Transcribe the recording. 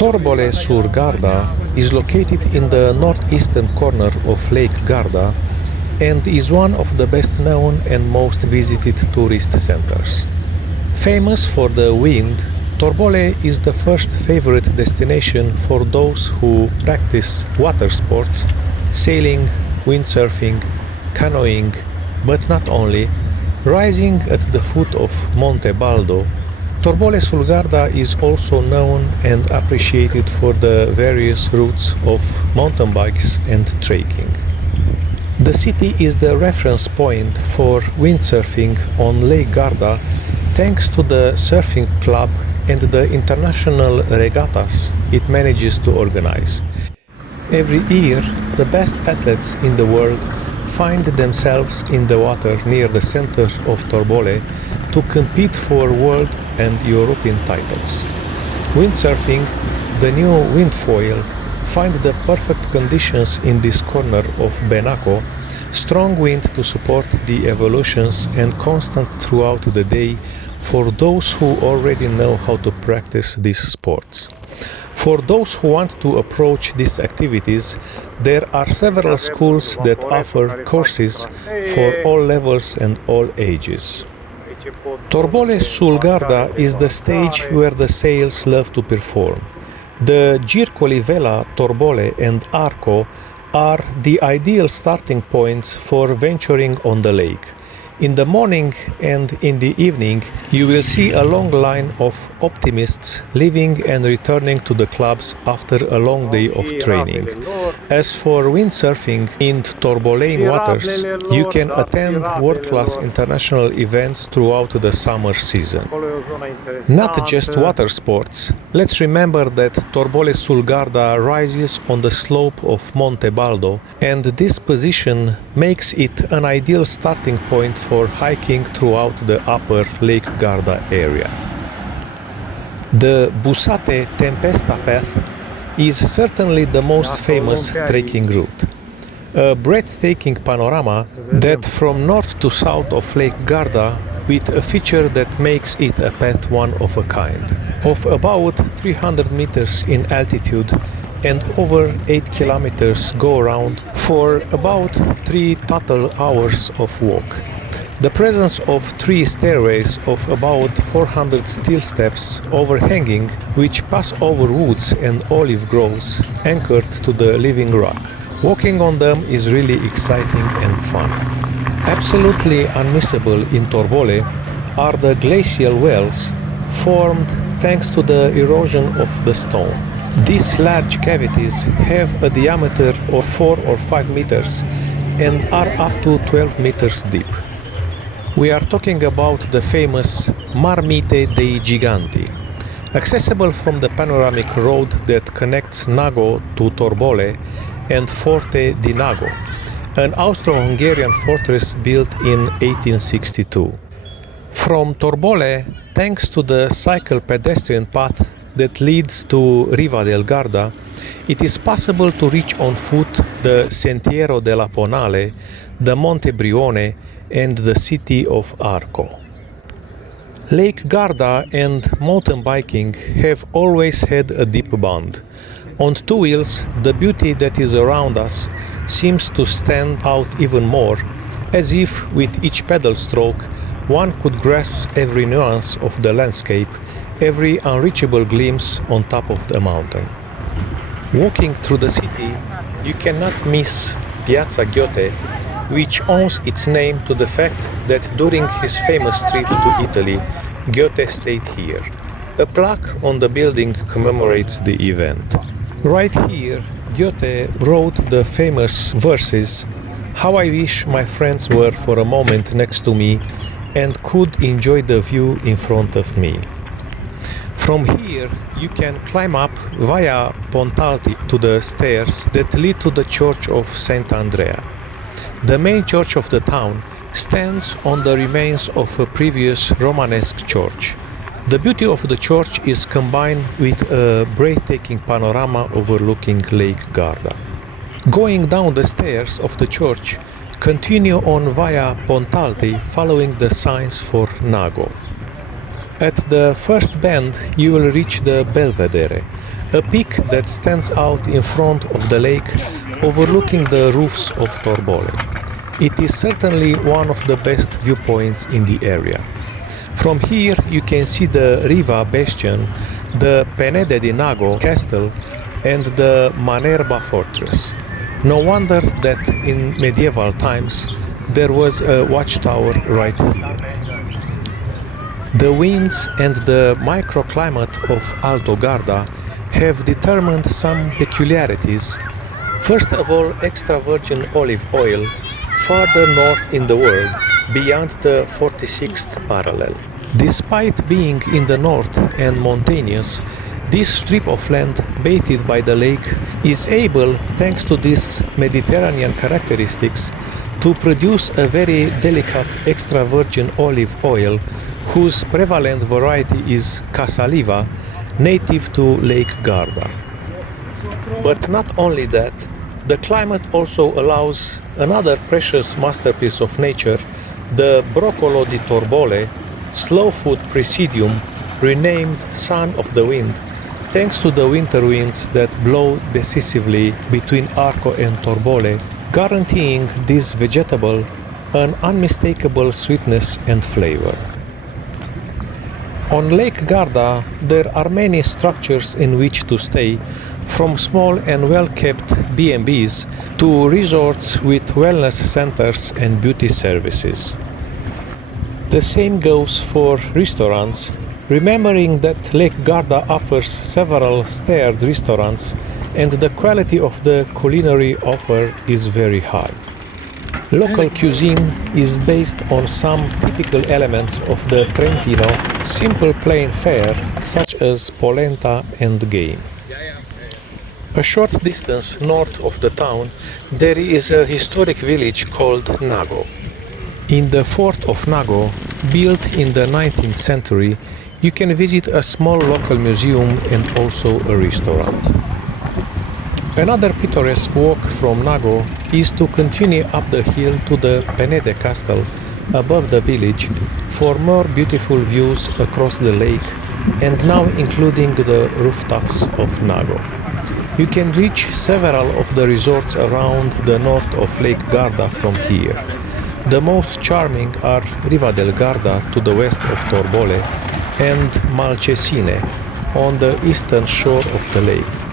TORBOLE sur GARDA is located in the northeastern corner of Lake Garda and is one of the best known and most visited tourist centers. Famous for the wind, TORBOLE is the first favorite destination for those who practice water sports, sailing, windsurfing, canoeing, but not only. Rising at the foot of Monte Baldo, TORBOLE sul Garda is also known and appreciated for the various routes of mountain bikes and trekking. The city is the reference point for windsurfing on Lake Garda thanks to the surfing club and the international regattas it manages to organize. Every year, the best athletes in the world find themselves in the water near the center of TORBOLE to compete for world and European titles. Windsurfing, the new windfoil, find the perfect conditions in this corner of Benaco, strong wind to support the evolutions and constant throughout the day for those who already know how to practice these sports. For those who want to approach these activities, there are several schools that offer courses for all levels and all ages. TORBOLE sul Garda is the stage where the sails love to perform. The Gircoli Vela, TORBOLE and Arco are the ideal starting points for venturing on the lake. In the morning and in the evening, you will see a long line of optimists leaving and returning to the clubs after a long day of training. As for windsurfing in Torbolean waters, you can attend world-class international events throughout the summer season. Not just water sports. Let's remember that TORBOLE sul Garda rises on the slope of Monte Baldo, and this position makes it an ideal starting point for hiking throughout the upper Lake Garda area. The Busate Tempesta path is certainly the most famous trekking route. A breathtaking panorama that from north to south of Lake Garda, with a feature that makes it a path one of a kind. Of about 300 meters in altitude and over 8 kilometers go around for about 3 total hours of walk. The presence of 3 stairways of about 400 steel steps overhanging, which pass over woods and olive groves anchored to the living rock. Walking on them is really exciting and fun. Absolutely unmissable in TORBOLE are the glacial wells formed thanks to the erosion of the stone. These large cavities have a diameter of 4 or 5 meters and are up to 12 meters deep. We are talking about the famous Marmite dei Giganti, accessible from the panoramic road that connects Nago to TORBOLE and Forte di Nago, an Austro-Hungarian fortress built in 1862. From TORBOLE, thanks to the cycle pedestrian path that leads to Riva del Garda, it is possible to reach on foot the Sentiero della Ponale, the Monte Brione, and the city of Arco. Lake Garda and mountain biking have always had a deep bond. On 2 wheels, the beauty that is around us seems to stand out even more, as if with each pedal stroke one could grasp every nuance of the landscape, every unreachable glimpse on top of the mountain. Walking through the city, you cannot miss Piazza Goethe, which owes its name to the fact that during his famous trip to Italy, Goethe stayed here. A plaque on the building commemorates the event. Right here, Goethe wrote the famous verses, "How I wish my friends were for a moment next to me and could enjoy the view in front of me." From here, you can climb up via Pontalti to the stairs that lead to the Church of Saint Andrea. The main church of the town stands on the remains of a previous Romanesque church. The beauty of the church is combined with a breathtaking panorama overlooking Lake Garda. Going down the stairs of the church, continue on via Pontalti following the signs for Nago. At the first bend, you will reach the Belvedere, a peak that stands out in front of the lake, overlooking the roofs of Torbole. It is certainly one of the best viewpoints in the area. From here you can see the Riva Bastion, the Penede di Nago castle and the Manerba fortress. No wonder that in medieval times there was a watchtower right here. The winds and the microclimate of Alto Garda have determined some peculiarities. First of all, extra virgin olive oil farther north in the world, beyond the 46th parallel. Despite being in the north and mountainous, this strip of land bathed by the lake is able, thanks to these Mediterranean characteristics, to produce a very delicate extra virgin olive oil whose prevalent variety is Casaliva, native to Lake Garda. But not only that, the climate also allows another precious masterpiece of nature, the Broccolo di Torbole, slow food presidium, renamed Son of the Wind, thanks to the winter winds that blow decisively between Arco and Torbole, guaranteeing this vegetable an unmistakable sweetness and flavor. On Lake Garda, there are many structures in which to stay, from small and well-kept B&Bs to resorts with wellness centers and beauty services. The same goes for restaurants, remembering that Lake Garda offers several starred restaurants and the quality of the culinary offer is very high. Local cuisine is based on some typical elements of the Trentino simple plain fare, such as polenta and game. A short distance north of the town, there is a historic village called Nago. In the fort of Nago, built in the 19th century, you can visit a small local museum and also a restaurant. Another picturesque walk from Nago is to continue up the hill to the Penede castle above the village for more beautiful views across the lake and now including the rooftops of Nago. You can reach several of the resorts around the north of Lake Garda from here. The most charming are Riva del Garda to the west of Torbole and Malcesine on the eastern shore of the lake.